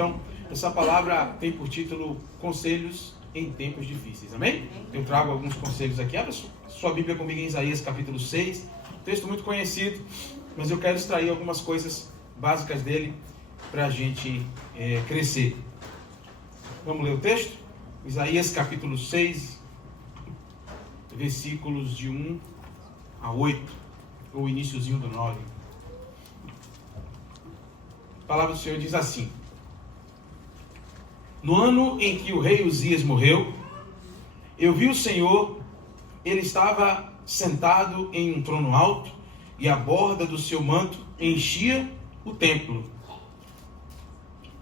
Então, essa palavra tem por título Conselhos em Tempos Difíceis, amém? Eu trago alguns conselhos aqui. Abra sua Bíblia comigo em Isaías capítulo 6, texto muito conhecido, mas eu quero extrair algumas coisas básicas dele para a gente crescer. Vamos ler o texto? Isaías capítulo 6, versículos de 1 a 8, ou iniciozinho do 9. A palavra do Senhor diz assim: No ano em que o rei Uzias morreu, eu vi o Senhor, ele estava sentado em um trono alto, e a borda do seu manto enchia o templo.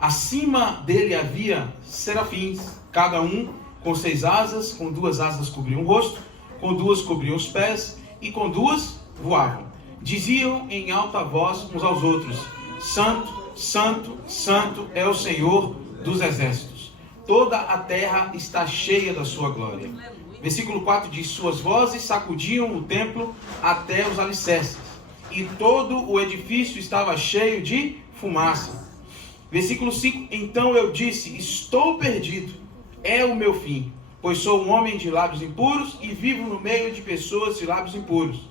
Acima dele havia serafins, cada um com 6 asas, com 2 asas cobriam o rosto, com 2 cobriam os pés, e com 2 voavam. Diziam em alta voz uns aos outros: Santo, Santo, Santo é o Senhor dos exércitos. Toda a terra está cheia da sua glória. Versículo 4 diz: Suas vozes sacudiam o templo até os alicerces, e todo o edifício estava cheio de fumaça. Versículo 5: Então eu disse: Estou perdido, é o meu fim, pois sou um homem de lábios impuros e vivo no meio de pessoas de lábios impuros.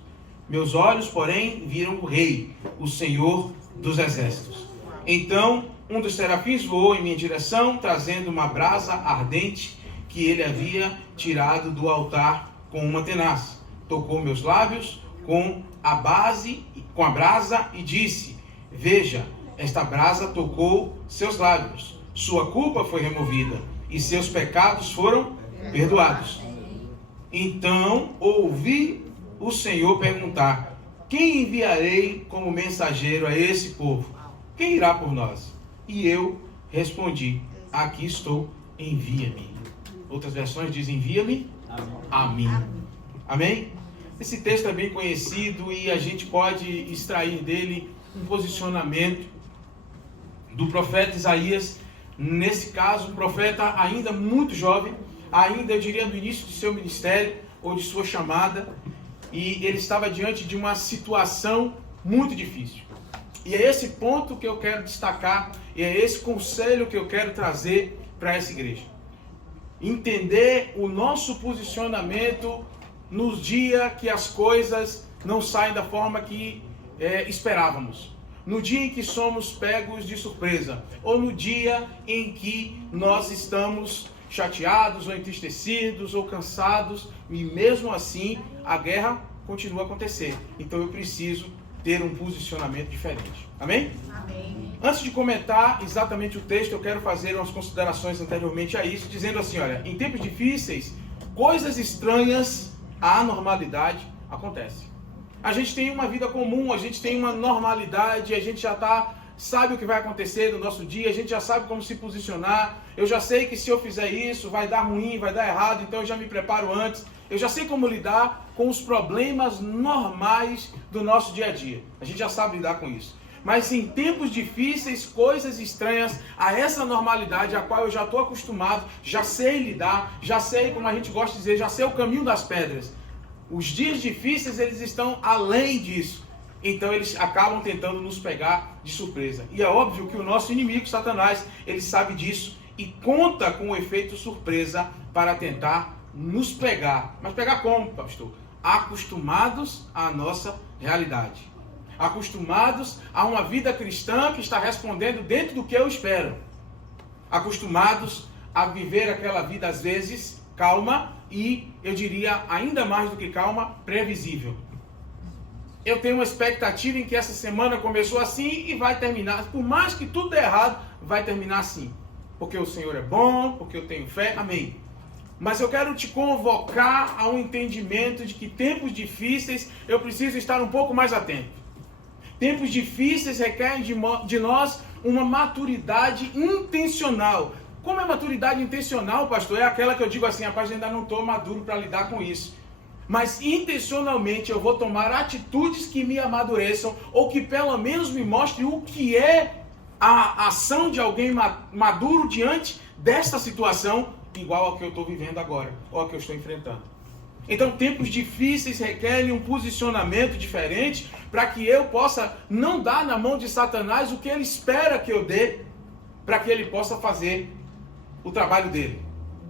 Meus olhos, porém, viram o Rei, o Senhor dos exércitos. Então um dos serafins voou em minha direção, trazendo uma brasa ardente que ele havia tirado do altar com uma tenaz. Tocou meus lábios com a brasa e disse: Veja, esta brasa tocou seus lábios. Sua culpa foi removida e seus pecados foram perdoados. Então ouvi o Senhor perguntar: Quem enviarei como mensageiro a esse povo? Quem irá por nós? E eu respondi: Aqui estou, envia-me. Outras versões dizem: envia-me a mim. Amém? Esse texto é bem conhecido e a gente pode extrair dele um posicionamento do profeta Isaías. Nesse caso, um profeta ainda muito jovem, ainda eu diria no início de seu ministério ou de sua chamada, e ele estava diante de uma situação muito difícil. E é esse ponto que eu quero destacar, e é esse conselho que eu quero trazer para essa igreja. Entender o nosso posicionamento nos dias que as coisas não saem da forma que esperávamos. No dia em que somos pegos de surpresa, ou no dia em que nós estamos chateados, ou entristecidos, ou cansados, e mesmo assim a guerra continua a acontecer. Então eu preciso ter um posicionamento diferente. Amém? Amém. Antes de comentar exatamente o texto, eu quero fazer umas considerações anteriormente a isso, dizendo assim: olha, em tempos difíceis, coisas estranhas à normalidade acontecem. A gente tem uma vida comum, a gente tem uma normalidade, a gente já sabe o que vai acontecer no nosso dia, a gente já sabe como se posicionar. Eu já sei que se eu fizer isso, vai dar ruim, vai dar errado, então eu já me preparo antes. Eu já sei como lidar com os problemas normais do nosso dia a dia. A gente já sabe lidar com isso. Mas em tempos difíceis, coisas estranhas a essa normalidade a qual eu já estou acostumado, já sei lidar, já sei, como a gente gosta de dizer, já sei o caminho das pedras. Os dias difíceis, eles estão além disso. Então eles acabam tentando nos pegar de surpresa. E é óbvio que o nosso inimigo, Satanás, ele sabe disso e conta com o efeito surpresa para tentar nos pegar. Mas pegar como, pastor? Acostumados à nossa realidade. Acostumados a uma vida cristã que está respondendo dentro do que eu espero. Acostumados a viver aquela vida, às vezes, calma e, eu diria, ainda mais do que calma, previsível. Eu tenho uma expectativa em que essa semana começou assim e vai terminar. Por mais que tudo dê errado, vai terminar assim. Porque o Senhor é bom, porque eu tenho fé. Amém. Mas eu quero te convocar a um entendimento de que tempos difíceis eu preciso estar um pouco mais atento. Tempos difíceis requerem de nós uma maturidade intencional. Como é maturidade intencional, pastor? É aquela que eu digo assim: rapaz, ainda não estou maduro para lidar com isso. Mas intencionalmente eu vou tomar atitudes que me amadureçam, ou que pelo menos me mostrem o que é a ação de alguém maduro diante desta situação, igual ao que eu estou vivendo agora, ou ao que eu estou enfrentando. Então, tempos difíceis requerem um posicionamento diferente para que eu possa não dar na mão de Satanás o que ele espera que eu dê. para que ele possa fazer o trabalho dele.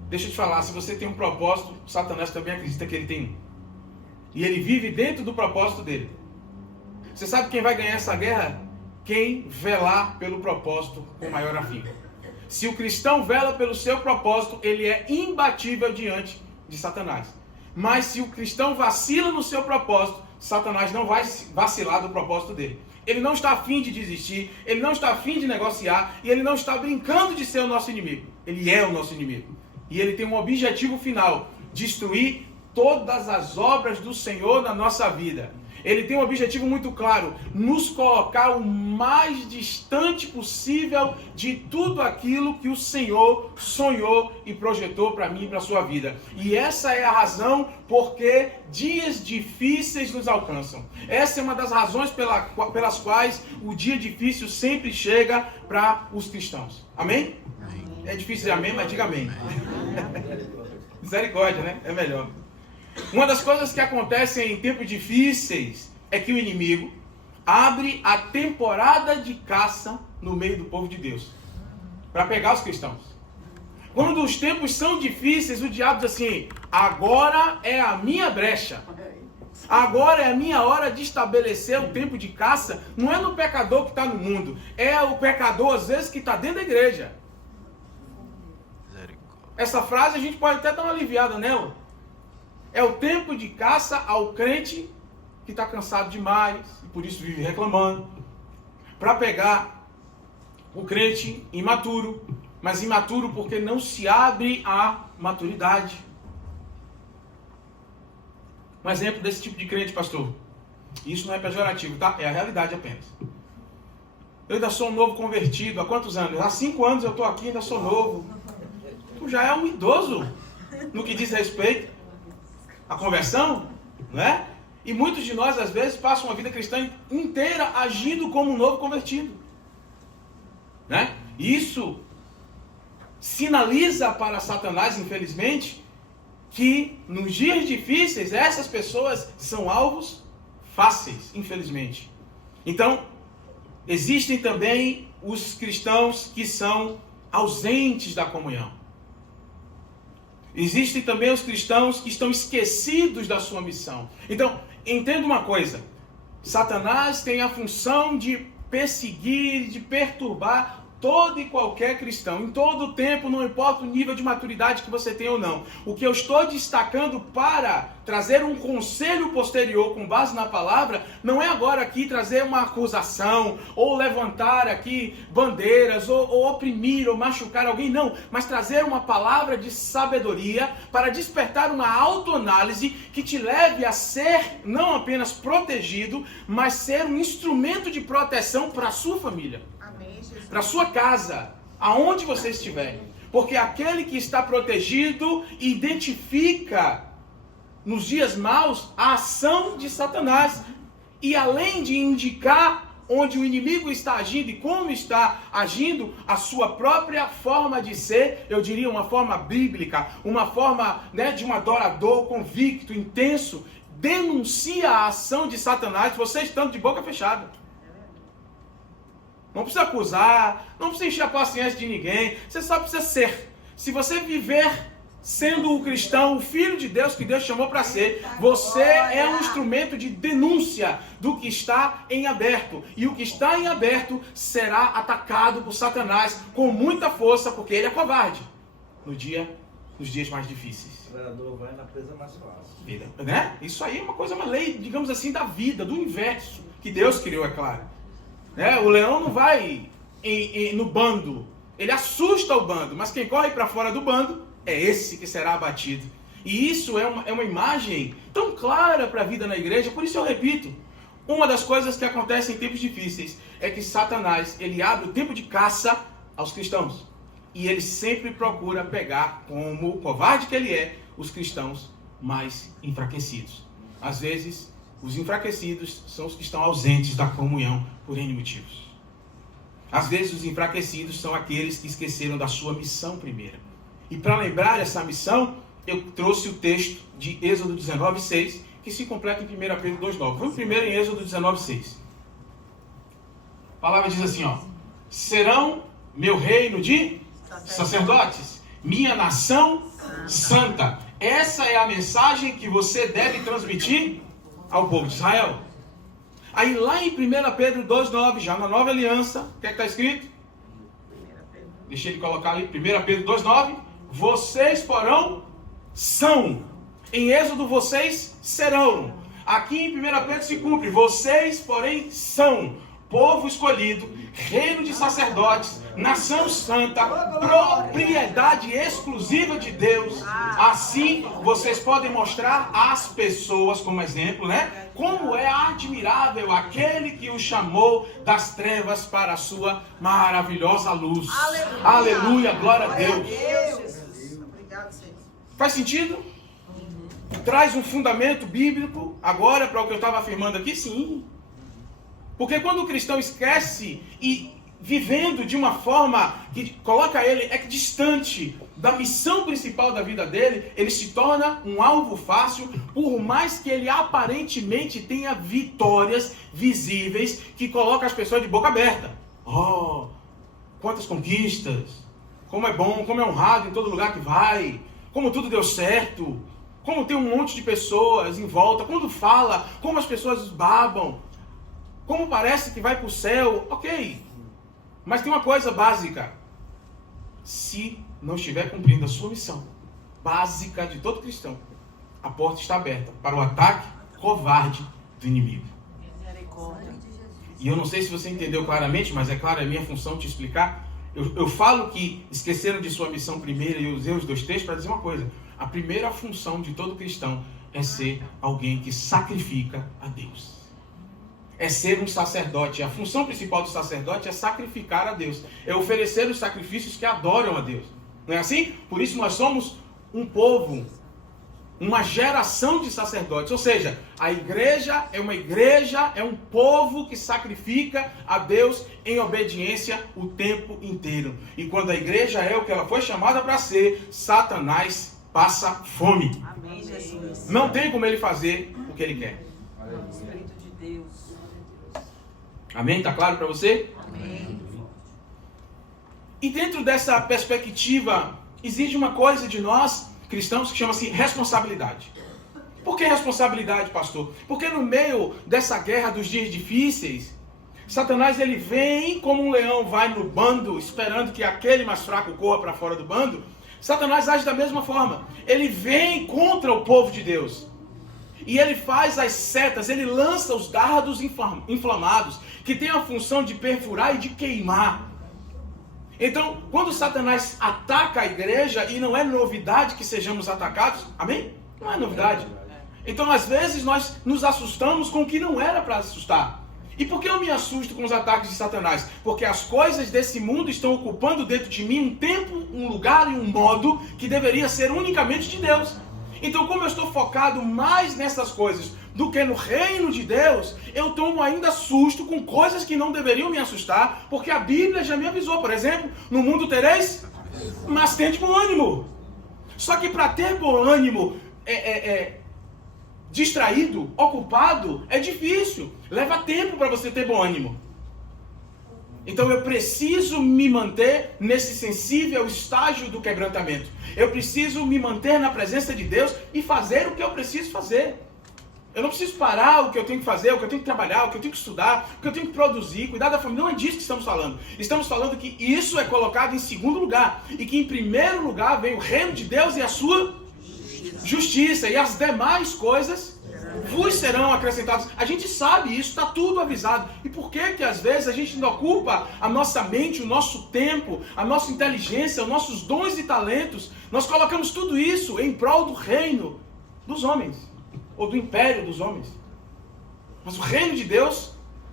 Deixa eu te falar, se você tem um propósito, Satanás também acredita que ele tem um. E ele vive dentro do propósito dele. Você sabe quem vai ganhar essa guerra? Quem velar pelo propósito com maior afinco. Se o cristão vela pelo seu propósito, ele é imbatível diante de Satanás. Mas se o cristão vacila no seu propósito, Satanás não vai vacilar do propósito dele. Ele não está afim de desistir, ele não está afim de negociar, e ele não está brincando de ser o nosso inimigo. Ele é o nosso inimigo. E ele tem um objetivo final: destruir todas as obras do Senhor na nossa vida. Ele tem um objetivo muito claro: nos colocar o mais distante possível de tudo aquilo que o Senhor sonhou e projetou para mim e para a sua vida. E essa é a razão porque dias difíceis nos alcançam. Essa é uma das razões pelas quais o dia difícil sempre chega para os cristãos. Amém? É difícil dizer amém, mas diga amém. Misericórdia, né? É melhor. Uma das coisas que acontecem em tempos difíceis é que o inimigo abre a temporada de caça no meio do povo de Deus para pegar os cristãos. Quando os tempos são difíceis, o diabo diz assim: agora é a minha brecha. Agora é a minha hora de estabelecer o tempo de caça. Não é no pecador que está no mundo, é o pecador às vezes que está dentro da igreja. Essa frase a gente pode até dar uma aliviada nela. É o tempo de caça ao crente que está cansado demais e por isso vive reclamando, para pegar o crente imaturo, mas imaturo porque não se abre à maturidade. Um exemplo desse tipo de crente, pastor. Isso não é pejorativo, tá? É a realidade apenas. Eu ainda sou um novo convertido. Há quantos anos? Há 5 anos eu estou aqui e ainda sou novo. Tu já é um idoso no que diz respeito à conversão, não é? E muitos de nós, às vezes, passam a vida cristã inteira agindo como um novo convertido, né? Isso sinaliza para Satanás, infelizmente, que nos dias difíceis, essas pessoas são alvos fáceis, infelizmente. Então, existem também os cristãos que são ausentes da comunhão. Existem também os cristãos que estão esquecidos da sua missão. Então, entenda uma coisa: Satanás tem a função de perseguir, de perturbar todo e qualquer cristão, em todo o tempo, não importa o nível de maturidade que você tem ou não. O que eu estou destacando para trazer um conselho posterior com base na palavra, não é agora aqui trazer uma acusação, ou levantar aqui bandeiras, ou oprimir, ou machucar alguém, não. Mas trazer uma palavra de sabedoria para despertar uma autoanálise que te leve a ser não apenas protegido, mas ser um instrumento de proteção para a sua família. Para sua casa, aonde você estiver. Porque aquele que está protegido identifica nos dias maus a ação de Satanás. E além de indicar onde o inimigo está agindo e como está agindo, a sua própria forma de ser, eu diria uma forma bíblica, uma forma, né, de um adorador convicto, intenso, denuncia a ação de Satanás, você estando de boca fechada. Não precisa acusar, não precisa encher a paciência de ninguém, você só precisa ser. Se você viver sendo o cristão, o filho de Deus que Deus chamou para ser, você é um instrumento de denúncia do que está em aberto. E o que está em aberto será atacado por Satanás com muita força, porque ele é covarde nos dias mais difíceis. O trabalhador vai na presa mais fácil. Vida, né? Isso aí é uma coisa, uma lei, digamos assim, da vida, do universo, que Deus criou, é claro. O leão não vai no bando, ele assusta o bando, mas quem corre para fora do bando é esse que será abatido. E isso é uma imagem tão clara para a vida na igreja. Por isso eu repito, uma das coisas que acontecem em tempos difíceis é que Satanás, ele abre o tempo de caça aos cristãos. E ele sempre procura pegar, como o covarde que ele é, os cristãos mais enfraquecidos. Às vezes, os enfraquecidos são os que estão ausentes da comunhão por N motivos. Às vezes os enfraquecidos são aqueles que esqueceram da sua missão primeira. E para lembrar essa missão, eu trouxe o texto de Êxodo 19:6, que se completa em 1 Pedro 2:9. Vamos primeiro em Êxodo 19:6. A palavra diz assim, ó: serão meu reino de sacerdotes, minha nação santa. Essa é a mensagem que você deve transmitir ao povo de Israel. Aí lá em 1 Pedro 2,9, já na nova aliança, o que é que está escrito? Deixa ele colocar ali, 1 Pedro 2,9. Vocês, porém, são. Em Êxodo, vocês serão. Aqui em 1 Pedro se cumpre. Vocês, porém, são povo escolhido, reino de sacerdotes, nação santa, propriedade exclusiva de Deus. Assim, vocês podem mostrar às pessoas, como exemplo, né? Como é admirável aquele que os chamou das trevas para a sua maravilhosa luz. Aleluia, aleluia, glória a Deus. Obrigado, Senhor. Faz sentido? Traz um fundamento bíblico agora para o que eu estava afirmando aqui? Sim. Porque quando o cristão esquece e vivendo de uma forma que coloca ele distante da missão principal da vida dele, ele se torna um alvo fácil, por mais que ele aparentemente tenha vitórias visíveis que colocam as pessoas de boca aberta. Oh, quantas conquistas! Como é bom, como é honrado em todo lugar que vai, como tudo deu certo, como tem um monte de pessoas em volta, quando fala, como as pessoas babam. Como parece que vai para o céu, ok. Mas tem uma coisa básica. Se não estiver cumprindo a sua missão básica de todo cristão, a porta está aberta para o ataque covarde do inimigo. E eu não sei se você entendeu claramente, mas é claro, é minha função te explicar. Eu falo que esqueceram de sua missão primeira e eu usei os 2 textos para dizer uma coisa. A primeira função de todo cristão é ser alguém que sacrifica a Deus. É ser um sacerdote. A função principal do sacerdote é sacrificar a Deus. É oferecer os sacrifícios que adoram a Deus. Não é assim? Por isso nós somos um povo, uma geração de sacerdotes. Ou seja, a igreja, é um povo que sacrifica a Deus em obediência o tempo inteiro. E quando a igreja é o que ela foi chamada para ser, Satanás passa fome. Amém, Jesus. Não tem como ele fazer o que ele quer. Espírito de Deus. Amém? Está claro para você? Amém. E dentro dessa perspectiva, existe uma coisa de nós, cristãos, que chama-se responsabilidade. Por que responsabilidade, pastor? Porque no meio dessa guerra dos dias difíceis, Satanás ele vem como um leão, vai no bando, esperando que aquele mais fraco corra para fora do bando. Satanás age da mesma forma. Ele vem contra o povo de Deus. E ele faz as setas, ele lança os dardos inflamados, que tem a função de perfurar e de queimar. Então, quando Satanás ataca a igreja, e não é novidade que sejamos atacados, amém? Não é novidade. Então, às vezes, nós nos assustamos com o que não era para assustar. E por que eu me assusto com os ataques de Satanás? Porque as coisas desse mundo estão ocupando dentro de mim um tempo, um lugar e um modo que deveria ser unicamente de Deus. Então, como eu estou focado mais nessas coisas do que no reino de Deus, eu tomo ainda susto com coisas que não deveriam me assustar, porque a Bíblia já me avisou. Por exemplo, no mundo tereis, mas tende bom ânimo. Só que para ter bom ânimo, distraído, ocupado, é difícil. Leva tempo para você ter bom ânimo. Então eu preciso me manter nesse sensível estágio do quebrantamento. Eu preciso me manter na presença de Deus e fazer o que eu preciso fazer. Eu não preciso parar o que eu tenho que fazer, o que eu tenho que trabalhar, o que eu tenho que estudar, o que eu tenho que produzir, cuidar da família. Não é disso que estamos falando. Estamos falando que isso é colocado em segundo lugar. E que em primeiro lugar vem o reino de Deus e a sua justiça. E as demais coisas vos serão acrescentados. A gente sabe isso, está tudo avisado. E por que que às vezes a gente não ocupa a nossa mente, o nosso tempo, a nossa inteligência, os nossos dons e talentos? Nós colocamos tudo isso em prol do reino dos homens, ou do império dos homens. Mas o reino de Deus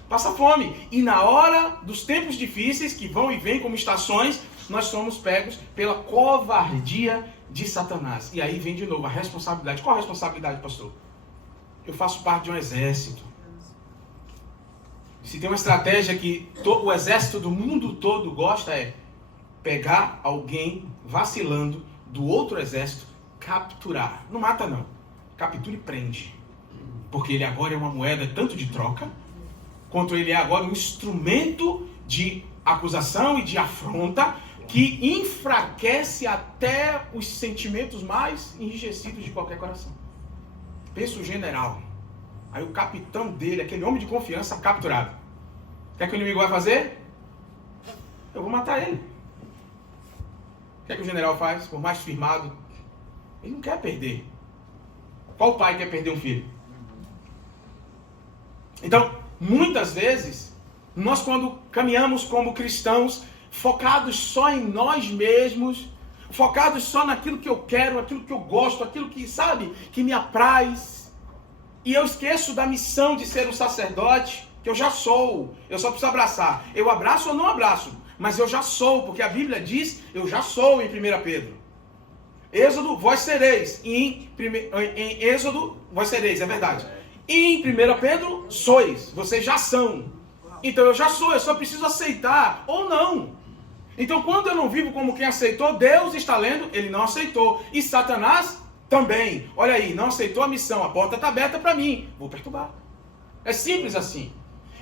passa fome. E na hora dos tempos difíceis, que vão e vêm como estações, nós somos pegos pela covardia de Satanás. E aí vem de novo a responsabilidade. Qual a responsabilidade, pastor? Eu faço parte de um exército. Se tem uma estratégia que o exército do mundo todo gosta, é pegar alguém vacilando do outro exército, capturar. Não mata não. Captura e prende. Porque ele agora é uma moeda tanto de troca, quanto ele é agora um instrumento de acusação e de afronta que enfraquece até os sentimentos mais enrijecidos de qualquer coração. Pensa o general. Aí o capitão dele, aquele homem de confiança, capturado. O que é que o inimigo vai fazer? Eu vou matar ele. O que é que o general faz? Por mais firmado, ele não quer perder. Qual pai quer perder um filho? Então, muitas vezes, nós quando caminhamos como cristãos, focados só em nós mesmos, focados só naquilo que eu quero, aquilo que eu gosto, aquilo que, sabe, que me apraz, e eu esqueço da missão de ser um sacerdote, que eu já sou, eu só preciso abraçar. Eu abraço ou não abraço, mas eu já sou, porque a Bíblia diz, eu já sou em 1 Pedro. Êxodo, vós sereis. Em Êxodo, vós sereis, é verdade. E em 1 Pedro, sois. Vocês já são. Então eu já sou, eu só preciso aceitar ou não. Então quando eu não vivo como quem aceitou, Deus está lendo, ele não aceitou. E Satanás também. Olha aí, não aceitou a missão, a porta está aberta para mim. Vou perturbar. É simples assim.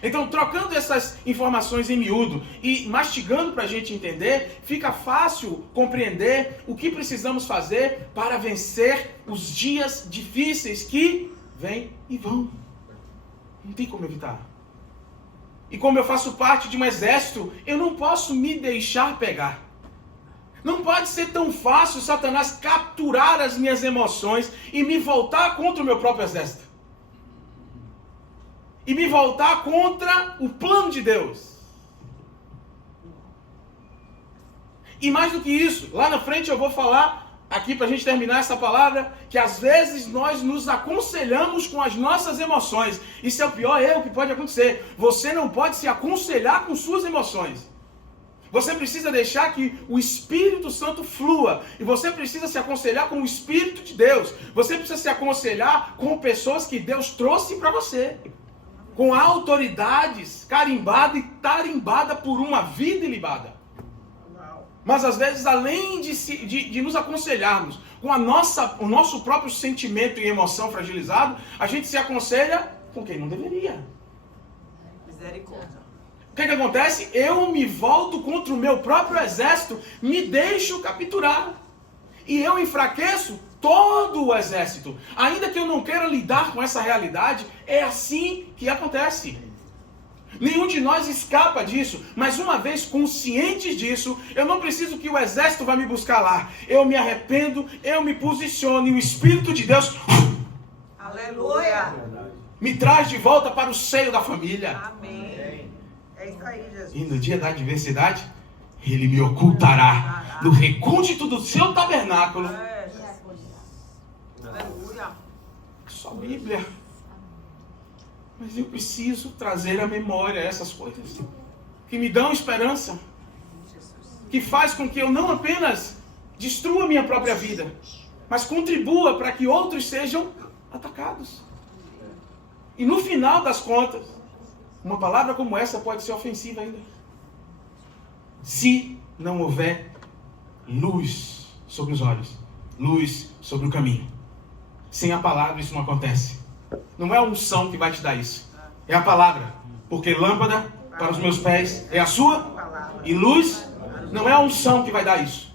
Então, trocando essas informações em miúdo e mastigando para a gente entender, fica fácil compreender o que precisamos fazer para vencer os dias difíceis que vêm e vão. Não tem como evitar. E como eu faço parte de um exército, eu não posso me deixar pegar. Não pode ser tão fácil Satanás capturar as minhas emoções e me voltar contra o meu próprio exército. E me voltar contra o plano de Deus. E mais do que isso, lá na frente eu vou falar, aqui para a gente terminar essa palavra, que às vezes nós nos aconselhamos com as nossas emoções. Isso é o pior erro que pode acontecer. Você não pode se aconselhar com suas emoções. Você precisa deixar que o Espírito Santo flua. E você precisa se aconselhar com o Espírito de Deus. Você precisa se aconselhar com pessoas que Deus trouxe para você. Com autoridades carimbada e tarimbada por uma vida ilibada. Mas às vezes, além de nos aconselharmos com o nosso próprio sentimento e emoção fragilizado, a gente se aconselha com quem não deveria. Misericórdia. O que acontece? Eu me volto contra o meu próprio exército, me deixo capturar. E eu enfraqueço todo o exército. Ainda que eu não queira lidar com essa realidade, é assim que acontece. Nenhum de nós escapa disso, mas uma vez conscientes disso, eu não preciso que o exército vá me buscar lá. Eu me arrependo, eu me posiciono e o Espírito de Deus Aleluia. me traz de volta para o seio da família. Amém. É isso aí, Jesus. E no dia da adversidade, Ele me ocultará no recôndito do seu tabernáculo. Aleluia. Só Bíblia. Mas eu preciso trazer à memória essas coisas que me dão esperança, que faz com que eu não apenas destrua minha própria vida, mas contribua para que outros sejam atacados. E no final das contas, uma palavra como essa pode ser ofensiva ainda. Se não houver luz sobre os olhos, luz sobre o caminho. Sem a palavra isso não acontece. Não é a unção que vai te dar isso. É a palavra. Porque lâmpada para os meus pés é a sua. E luz não é a unção que vai dar isso.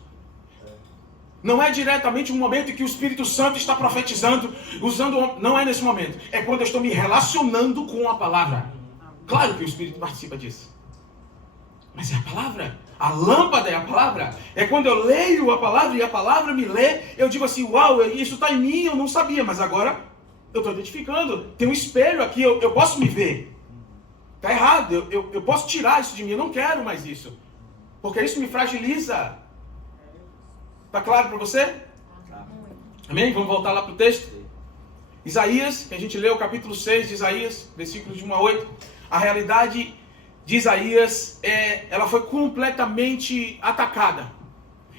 Não é diretamente um momento em que o Espírito Santo está profetizando, usando. Não é nesse momento. É quando eu estou me relacionando com a palavra. Claro que o Espírito participa disso. Mas é a palavra. A lâmpada é a palavra. É quando eu leio a palavra e a palavra me lê, eu digo assim, uau, isso está em mim, eu não sabia, mas agora eu estou identificando. Tem um espelho aqui, eu posso me ver. Está errado, eu posso tirar isso de mim, eu não quero mais isso. Porque isso me fragiliza. Está claro para você? Amém? Vamos voltar lá para o texto. Isaías, que a gente leu o capítulo 6 de Isaías, versículos de 1 a 8. A realidade de Isaías, ela foi completamente atacada.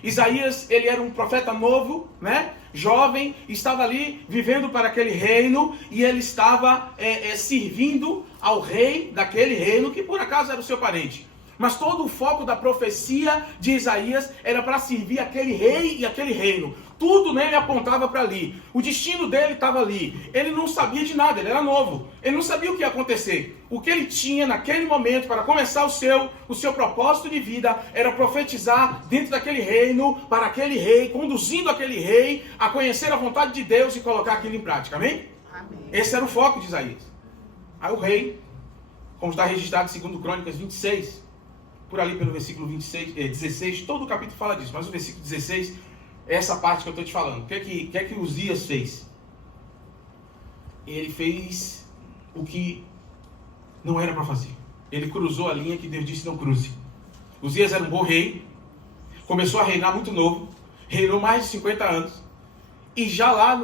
Isaías, ele era um profeta novo, né? Jovem, estava ali vivendo para aquele reino e ele estava servindo ao rei daquele reino que por acaso era o seu parente. Mas todo o foco da profecia de Isaías era para servir aquele rei e aquele reino. Tudo nele apontava para ali. O destino dele estava ali. Ele não sabia de nada, ele era novo. Ele não sabia o que ia acontecer. O que ele tinha naquele momento para começar o seu propósito de vida era profetizar dentro daquele reino, para aquele rei, conduzindo aquele rei a conhecer a vontade de Deus e colocar aquilo em prática. Amém? Amém. Esse era o foco de Isaías. Aí o rei, como está registrado em 2 Crônicas 26, por ali pelo versículo 16, todo o capítulo fala disso, mas o versículo 16 é essa parte que eu estou te falando. O que é que Uzias fez? Ele fez o que não era para fazer. Ele cruzou a linha que Deus disse não cruze. Uzias era um bom rei, começou a reinar muito novo, reinou mais de 50 anos, e já lá,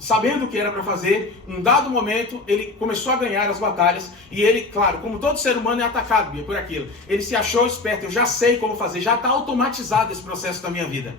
sabendo o que era para fazer, um dado momento, ele começou a ganhar as batalhas, e ele, claro, como todo ser humano é atacado por aquilo, ele se achou esperto, eu já sei como fazer, já está automatizado esse processo da minha vida.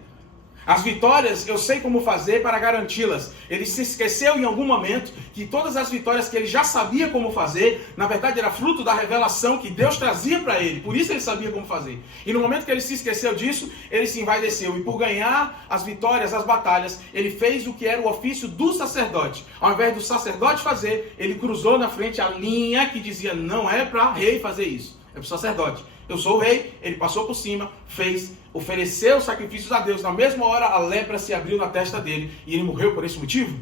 As vitórias, eu sei como fazer para garanti-las. Ele se esqueceu em algum momento que todas as vitórias que ele já sabia como fazer, na verdade era fruto da revelação que Deus trazia para ele. Por isso ele sabia como fazer. E no momento que ele se esqueceu disso, ele se envaideceu. E por ganhar as vitórias, as batalhas, ele fez o que era o ofício do sacerdote. Ao invés do sacerdote fazer, ele cruzou na frente a linha que dizia, não é para rei fazer isso, é para o sacerdote. Eu sou o rei, ele passou por cima, ofereceu sacrifícios a Deus. Na mesma hora, a lepra se abriu na testa dele e ele morreu por esse motivo.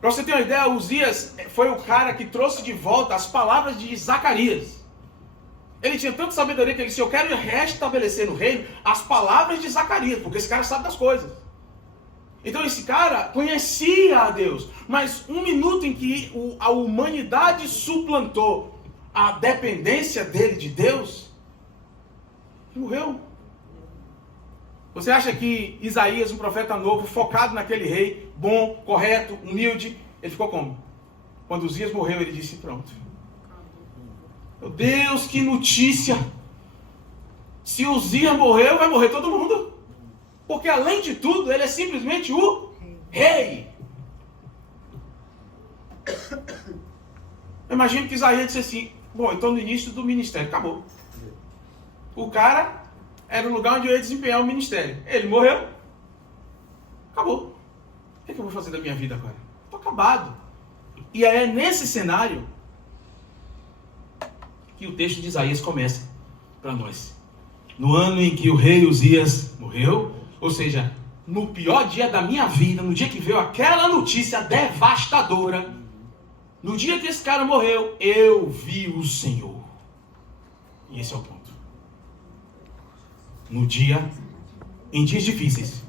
Para você ter uma ideia, Uzias foi o cara que trouxe de volta as palavras de Zacarias. Ele tinha tanta sabedoria que ele disse, eu quero restabelecer no reino as palavras de Zacarias, porque esse cara sabe das coisas. Então esse cara conhecia a Deus, mas um minuto em que a humanidade suplantou a dependência dele de Deus, morreu. Você acha que Isaías, um profeta novo, focado naquele rei, bom, correto, humilde, ele ficou como? Quando Uzias morreu, ele disse, pronto. Meu Deus, que notícia! Se Uzias morreu, vai morrer todo mundo. Porque além de tudo, ele é simplesmente o rei. Eu imagino que Isaías disse assim, bom, então no início do ministério, acabou. O cara era o lugar onde eu ia desempenhar o ministério. Ele morreu. Acabou. O que eu vou fazer da minha vida agora? Estou acabado. E é nesse cenário que o texto de Isaías começa para nós. No ano em que o rei Uzias morreu, ou seja, no pior dia da minha vida, no dia que veio aquela notícia devastadora, no dia que esse cara morreu, eu vi o Senhor. E esse é o ponto. Em dias difíceis,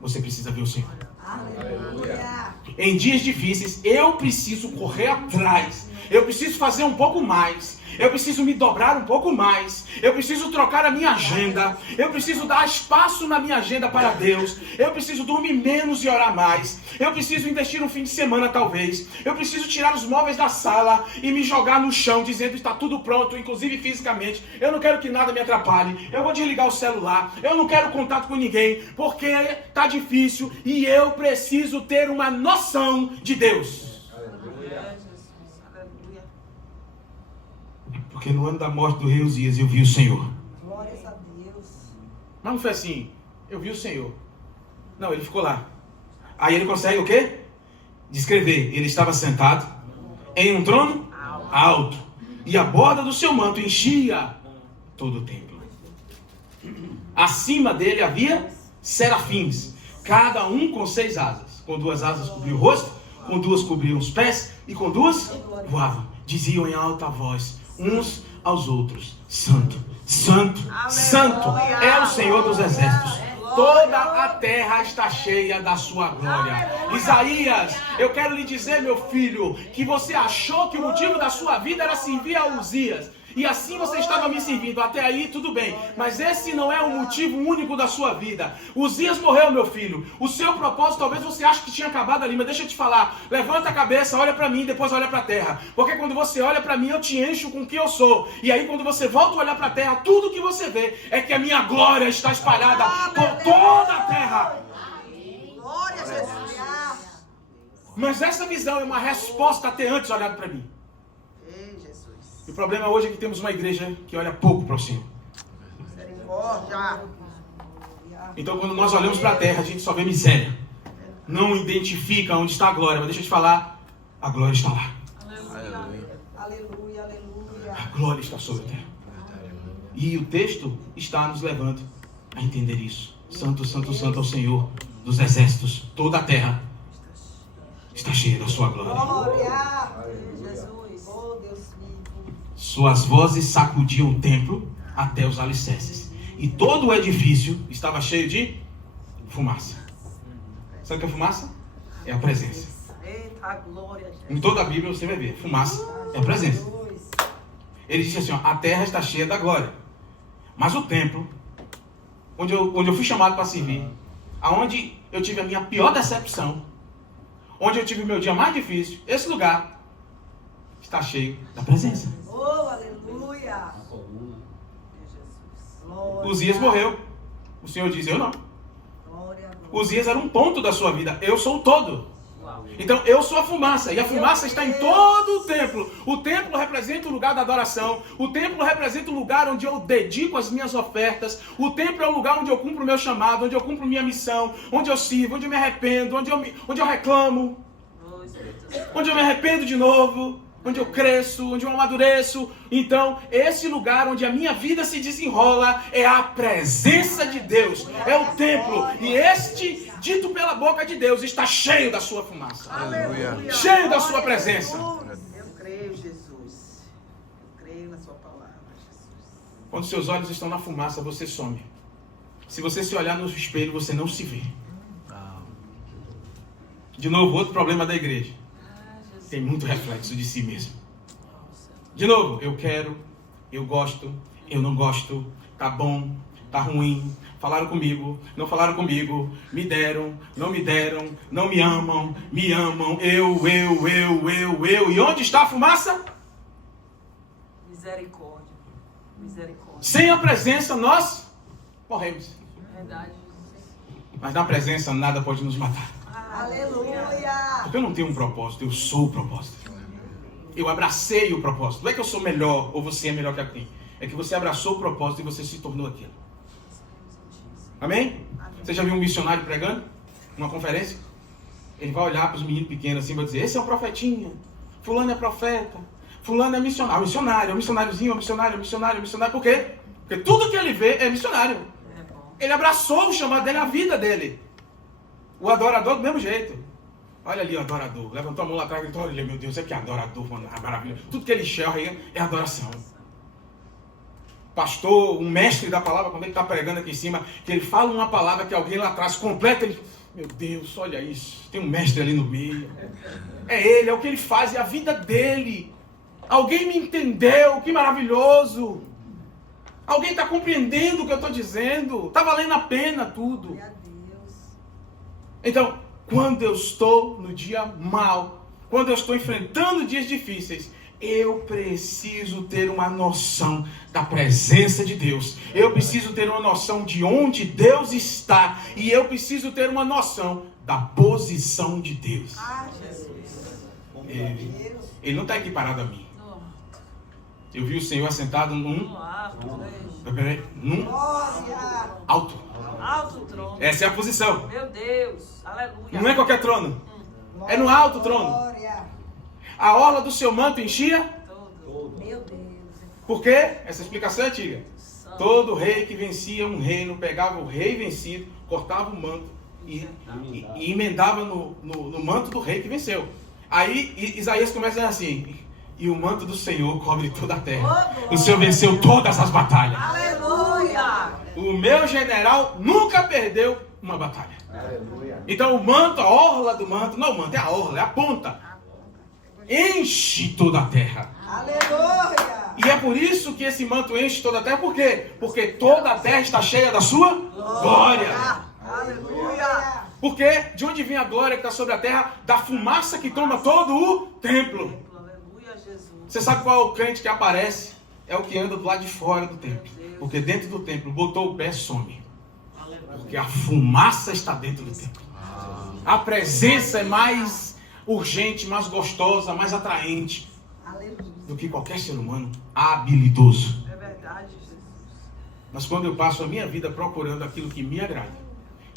você precisa ver o Senhor. Aleluia. Em dias difíceis, eu preciso correr atrás. Eu preciso fazer um pouco mais. Eu preciso me dobrar um pouco mais. Eu preciso trocar a minha agenda. Eu preciso dar espaço na minha agenda para Deus. Eu preciso dormir menos e orar mais. Eu preciso investir um fim de semana, talvez. Eu preciso tirar os móveis da sala e me jogar no chão, dizendo que está tudo pronto, inclusive fisicamente. Eu não quero que nada me atrapalhe. Eu vou desligar o celular. Eu não quero contato com ninguém, porque está difícil e eu preciso ter uma noção de Deus. Porque no ano da morte do rei Uzias eu vi o Senhor. Glórias a Deus. Mas não foi assim, eu vi o Senhor. Não, ele ficou lá. Aí ele consegue o quê? Descrever. Ele estava sentado em um trono alto. E a borda do seu manto enchia todo o templo. Acima dele havia serafins, cada um com 6 asas. Com 2 asas cobriu o rosto, com 2 cobriam os pés e com 2 voavam. Diziam em alta voz uns aos outros, Santo, Santo, Santo é o Senhor dos exércitos. Toda a terra está cheia da sua glória. Isaías, eu quero lhe dizer, meu filho, que você achou que o motivo da sua vida era servir a Uzias. E assim você estava me servindo. Até aí tudo bem. Mas esse não é o motivo único da sua vida. Uzias morreu, meu filho. O seu propósito talvez você ache que tinha acabado ali. Mas deixa eu te falar. Levanta a cabeça, olha para mim, depois olha para a terra. Porque quando você olha para mim, eu te encho com o que eu sou. E aí quando você volta a olhar para a terra, tudo que você vê é que a minha glória está espalhada por toda a terra. Glória a Jesus. Mas essa visão é uma resposta a ter antes olhado para mim. Ei, Jesus. E o problema hoje é que temos uma igreja que olha pouco para o Senhor. Misericórdia. Então, quando nós olhamos para a terra, a gente só vê miséria. Não identifica onde está a glória. Mas deixa eu te falar, a glória está lá. Aleluia, aleluia. A glória está sobre a terra. E o texto está nos levando a entender isso. Santo, santo, santo é o Senhor dos exércitos. Toda a terra está cheia da sua glória. Glória. Jesus. Oh, Deus vivo. Suas vozes sacudiam o templo até os alicerces. E todo o edifício estava cheio de fumaça. Sabe o que é fumaça? É a presença. Eita, glória. Em toda a Bíblia você vai ver. Fumaça é a presença. Ele disse assim, ó, a terra está cheia da glória. Mas o templo, onde eu fui chamado para servir, aonde eu tive a minha pior decepção, onde eu tive o meu dia mais difícil, esse lugar está cheio da presença. Oh, aleluia. Glória. Uzias morreu. O Senhor diz, eu não. Glória, glória. Uzias era um ponto da sua vida. Eu sou o todo. Então eu sou a fumaça. E a fumaça está em todo o templo. O templo representa o lugar da adoração. O templo representa o lugar onde eu dedico as minhas ofertas. O templo é o lugar onde eu cumpro o meu chamado, onde eu cumpro minha missão, onde eu sirvo, onde eu me arrependo, onde eu reclamo, onde eu me arrependo de novo, onde eu cresço, onde eu amadureço. Então, esse lugar onde a minha vida se desenrola é a presença de Deus, é o templo. E este, dito pela boca de Deus, está cheio da sua fumaça. Aleluia. Cheio da sua presença. Eu creio, Jesus. Eu creio na sua palavra, Jesus. Quando seus olhos estão na fumaça, você some. Se você se olhar no espelho, você não se vê. De novo, outro problema da igreja. Tem muito reflexo de si mesmo. De novo, eu quero, eu gosto, eu não gosto, tá bom, tá ruim, falaram comigo, não falaram comigo, me deram, não me amam, eu. E onde está a fumaça? Misericórdia. Misericórdia. Sem a presença nós morremos. Verdade. Mas na presença nada pode nos matar. Aleluia. Porque eu não tenho um propósito, eu sou o propósito. Eu abracei o propósito. Não é que eu sou melhor ou você é melhor que alguém. É que você abraçou o propósito e você se tornou aquilo. Amém? Você já viu um missionário pregando? Numa conferência? Ele vai olhar para os meninos pequenos assim e vai dizer, esse é um profetinha. Fulano é profeta. Fulano é missionário. Missionário, é um missionáriozinho, é um missionário. Por quê? Porque tudo que ele vê é missionário. Ele abraçou o chamado dele, a vida dele. O adorador do mesmo jeito. Olha ali o adorador. Levantou a mão lá atrás e gritou, olha meu Deus, é que adorador, mano, é maravilhoso. Tudo que ele enxerga é adoração. Pastor, um mestre da palavra, quando ele está pregando aqui em cima, que ele fala uma palavra que alguém lá atrás completa, ele, meu Deus, olha isso, tem um mestre ali no meio. É ele, é o que ele faz, é a vida dele. Alguém me entendeu, que maravilhoso. Alguém está compreendendo o que eu estou dizendo. Está valendo a pena tudo. Glória a Deus. Então, quando eu estou no dia mau, quando eu estou enfrentando dias difíceis, eu preciso ter uma noção da presença de Deus. Eu preciso ter uma noção de onde Deus está. E eu preciso ter uma noção da posição de Deus. Ah, Jesus. Ele não está equiparado a mim. Eu vi o Senhor assentado num Glória. alto. Alto trono. Essa é a posição. Meu Deus. Aleluia. Não é qualquer trono. É no alto trono. Glória. A orla do seu manto enchia. Todo. Meu Deus. Por quê? Essa explicação é antiga. Todo rei que vencia um reino, pegava o rei vencido, cortava o manto e emendava no manto do rei que venceu. Aí Isaías começa assim, e o manto do Senhor cobre toda a terra. O Senhor venceu todas as batalhas. Aleluia. O meu general nunca perdeu uma batalha. Aleluia. Então o manto, a orla do manto, não o manto, é a orla, é a ponta. Enche toda a terra. Aleluia. E é por isso que esse manto enche toda a terra. Por quê? Porque toda a terra está cheia da sua glória. Aleluia. Porque de onde vem a glória que está sobre a terra? Da fumaça que toma todo o templo. Aleluia, Jesus. Você sabe qual é o crente que aparece? É o que anda do lado de fora do templo. Porque dentro do templo, botou o pé, some. Porque a fumaça está dentro do templo. A presença é mais urgente, mais gostosa, mais atraente. Aleluia. do que qualquer ser humano habilidoso. É verdade, Jesus. Mas quando eu passo a minha vida procurando aquilo que me agrada,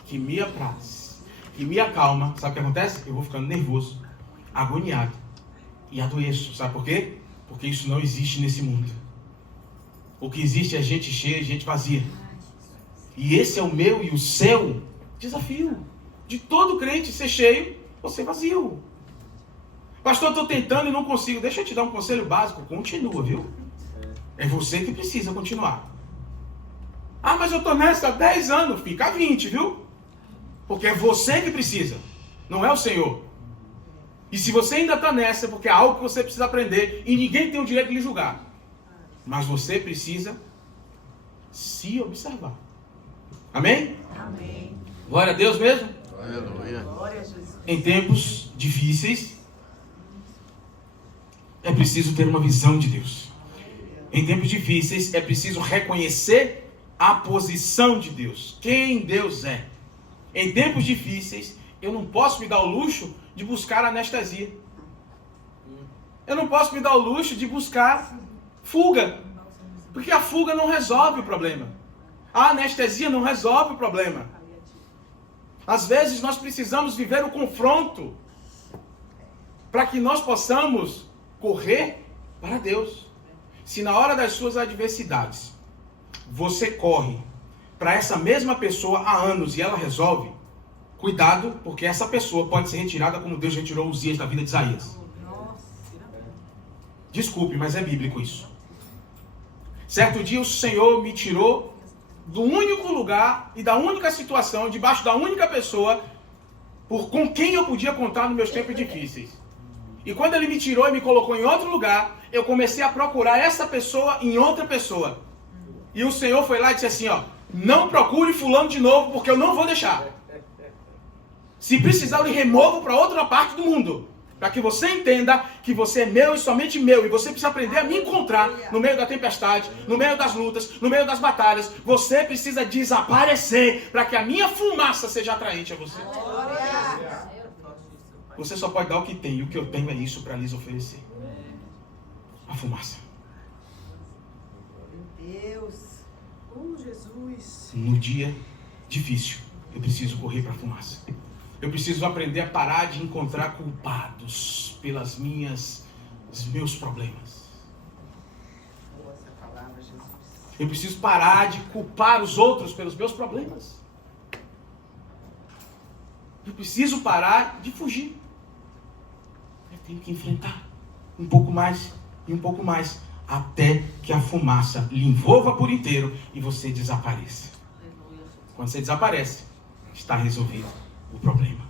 que me apraz, que me acalma, sabe o que acontece? Eu vou ficando nervoso, agoniado e adoeço. Sabe por quê? Porque isso não existe nesse mundo. O que existe é gente cheia, gente vazia. E esse é o meu e o seu desafio. De todo crente ser cheio ou ser vazio. Pastor, eu estou tentando e não consigo. Deixa eu te dar um conselho básico. Continua, viu? É você que precisa continuar. Ah, mas eu estou nessa há 10 anos. Fica 20, viu? Porque é você que precisa. Não é o Senhor. E se você ainda está nessa, é porque é algo que você precisa aprender. E ninguém tem o direito de lhe julgar. Mas você precisa se observar. Amém? Amém. Glória a Deus mesmo? Aleluia. Glória a Jesus. Em tempos difíceis, é preciso ter uma visão de Deus. Em tempos difíceis, é preciso reconhecer a posição de Deus. Quem Deus é. Em tempos difíceis, eu não posso me dar o luxo de buscar anestesia. Eu não posso me dar o luxo de buscar fuga. Porque a fuga não resolve o problema. A anestesia não resolve o problema. Às vezes nós precisamos viver o confronto para que nós possamos correr para Deus. Se na hora das suas adversidades você corre para essa mesma pessoa há anos e ela resolve, cuidado, porque essa pessoa pode ser retirada como Deus retirou Uzias da vida de Isaías. Desculpe, mas é bíblico isso. Certo dia o Senhor me tirou do único lugar e da única situação, debaixo da única pessoa com quem eu podia contar nos meus tempos difíceis. E quando Ele me tirou e me colocou em outro lugar, eu comecei a procurar essa pessoa em outra pessoa. E o Senhor foi lá e disse assim, ó, não procure fulano de novo, porque eu não vou deixar. Se precisar, eu lhe removo para outra parte do mundo. Para que você entenda que você é meu e somente meu. E você precisa aprender a me encontrar no meio da tempestade, no meio das lutas, no meio das batalhas. Você precisa desaparecer para que a minha fumaça seja atraente a você. Você só pode dar o que tem. E o que eu tenho é isso para lhes oferecer. A fumaça. Deus. Jesus. No dia difícil, eu preciso correr para a fumaça. Eu preciso aprender a parar de encontrar culpados pelos meus problemas. Boa essa palavra, Jesus. Eu preciso parar de culpar os outros pelos meus problemas. Eu preciso parar de fugir. Eu tenho que enfrentar um pouco mais e um pouco mais, até que a fumaça lhe envolva por inteiro e você desapareça. Quando você desaparece, está resolvido o problema.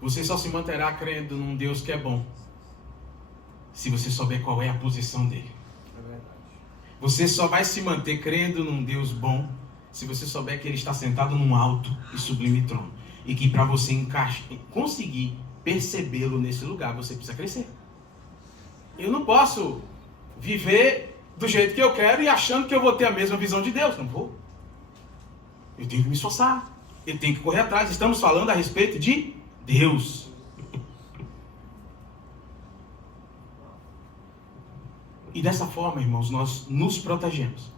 Você só se manterá crendo num Deus que é bom se você souber qual é a posição dele. Você só vai se manter crendo num Deus bom se você souber que ele está sentado num alto e sublime trono. E que para você conseguir percebê-lo nesse lugar, você precisa crescer. Eu não posso viver do jeito que eu quero e achando que eu vou ter a mesma visão de Deus. Não vou. Eu tenho que me esforçar. Eu tenho que correr atrás. Estamos falando a respeito de Deus. E dessa forma, irmãos, nós nos protegemos.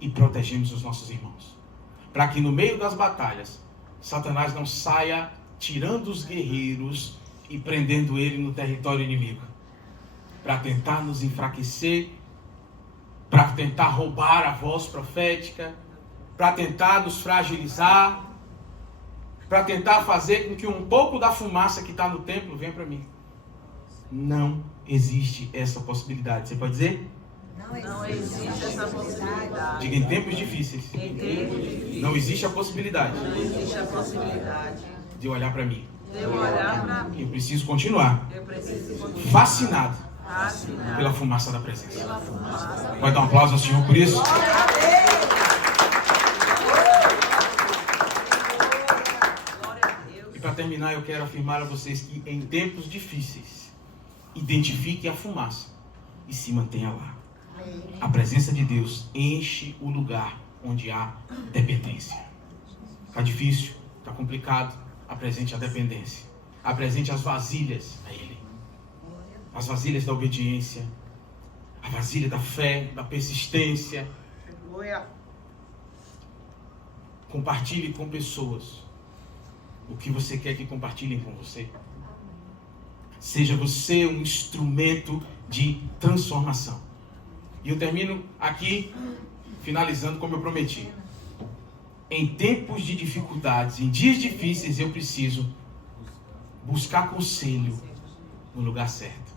E protegemos os nossos irmãos. Para que no meio das batalhas, Satanás não saia tirando os guerreiros e prendendo ele no território inimigo. Para tentar nos enfraquecer, para tentar roubar a voz profética, para tentar nos fragilizar, para tentar fazer com que um pouco da fumaça que está no templo venha para mim. Não existe essa possibilidade. Você pode dizer? Não existe essa possibilidade. Diga, em tempos difíceis, Em tempo difícil, não existe a possibilidade não existe a possibilidade de olhar para mim. de eu olhar para mim. Eu preciso continuar Eu preciso continuar fascinado fascinado pela fumaça da presença. pela fumaça. Vai dar um aplauso ao Senhor por isso? Glória a Deus. E para terminar, eu quero afirmar a vocês que em tempos difíceis, identifique a fumaça e se mantenha lá. A presença de Deus enche o lugar onde há dependência. Está difícil, está complicado, apresente a dependência. Apresente as vasilhas a Ele. as vasilhas da obediência, a vasilha da fé, da persistência. Aleluia. Compartilhe com pessoas o que você quer que compartilhem com você. Seja você um instrumento de transformação. E eu termino aqui, finalizando como eu prometi. Em tempos de dificuldades, em dias difíceis, eu preciso buscar conselho no lugar certo.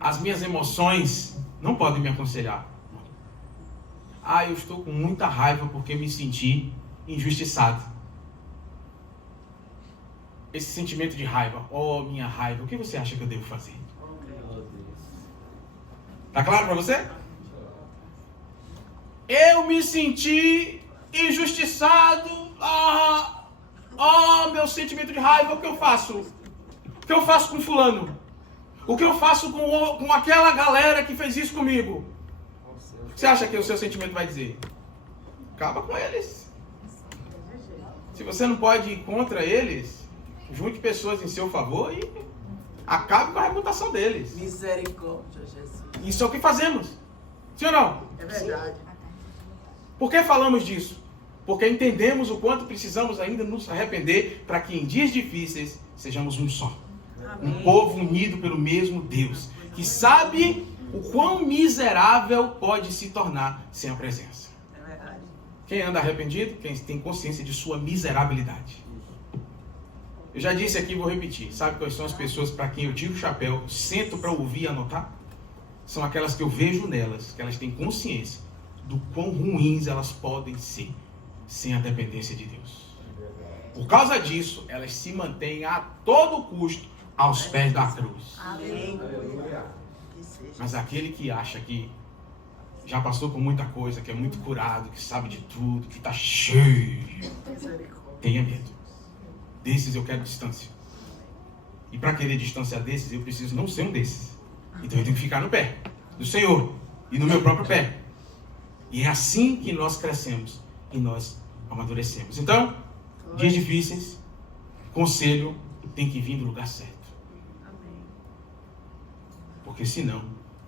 As minhas emoções não podem me aconselhar. Eu estou com muita raiva porque me senti injustiçado. Esse sentimento de raiva, minha raiva, o que você acha que eu devo fazer? Tá claro para você? Eu me senti injustiçado. Meu sentimento de raiva, o que eu faço? O que eu faço com fulano? O que eu faço com aquela galera que fez isso comigo? Você acha que o seu sentimento vai dizer? Acaba com eles. Se você não pode ir contra eles, junte pessoas em seu favor e acabe com a reputação deles. Misericórdia, Jesus. Isso é o que fazemos. Sim ou não? É verdade. Por que falamos disso? Porque entendemos o quanto precisamos ainda nos arrepender para que em dias difíceis sejamos um só. Um povo unido pelo mesmo Deus, que sabe o quão miserável pode se tornar sem a presença. É verdade. Quem anda arrependido, quem tem consciência de sua miserabilidade. Eu já disse aqui e vou repetir. Sabe quais são as pessoas para quem eu tiro o chapéu, sento para ouvir e anotar? São aquelas que eu vejo nelas, que elas têm consciência do quão ruins elas podem ser sem a dependência de Deus. Por causa disso, elas se mantêm a todo custo aos pés da cruz. Amém. Mas aquele que acha que já passou por muita coisa, que é muito curado, que sabe de tudo, que está cheio, tenha medo. Desses eu quero distância. E para querer distância desses, eu preciso não ser um desses. Então eu tenho que ficar no pé do Senhor e no meu próprio pé. E é assim que nós crescemos e nós amadurecemos. Então, dias difíceis, conselho tem que vir do lugar certo. Porque senão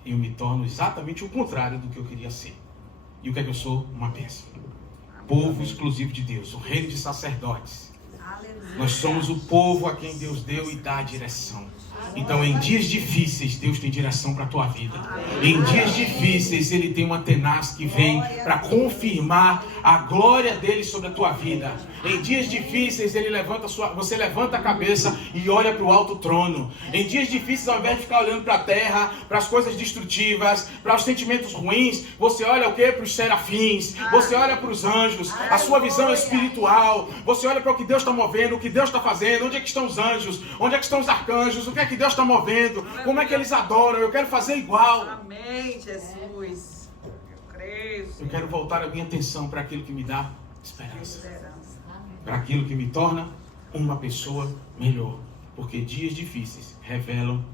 eu me torno exatamente o contrário do que eu queria ser. E o que é que eu sou? Uma bênção. Povo exclusivo de Deus, o reino de sacerdotes. Nós somos o povo a quem Deus deu e dá a direção. Então, em dias difíceis, Deus tem direção para a tua vida. Em dias difíceis, Ele tem uma tenaz que vem para confirmar a glória dEle sobre a tua vida. Em dias difíceis, você levanta a cabeça e olha para o alto trono. Em dias difíceis, ao invés de ficar olhando para a terra, para as coisas destrutivas, para os sentimentos ruins, você olha o quê? Para os serafins, você olha para os anjos, a sua visão é espiritual. Você olha para o que Deus está movendo, o que Deus está fazendo, onde é que estão os anjos, onde é que estão os arcanjos, o que é que Deus está movendo, como é que eles adoram, eu quero fazer igual. Amém, Jesus. Eu creio. Eu quero voltar a minha atenção para aquilo que me dá esperança. Para aquilo que me torna uma pessoa melhor. Porque dias difíceis revelam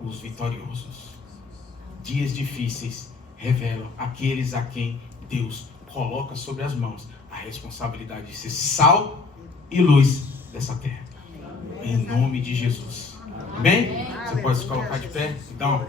os vitoriosos. Dias difíceis revelam aqueles a quem Deus coloca sobre as mãos a responsabilidade de ser sal e luz dessa terra. Em nome de Jesus. Amém? Você pode se colocar de pé? Então.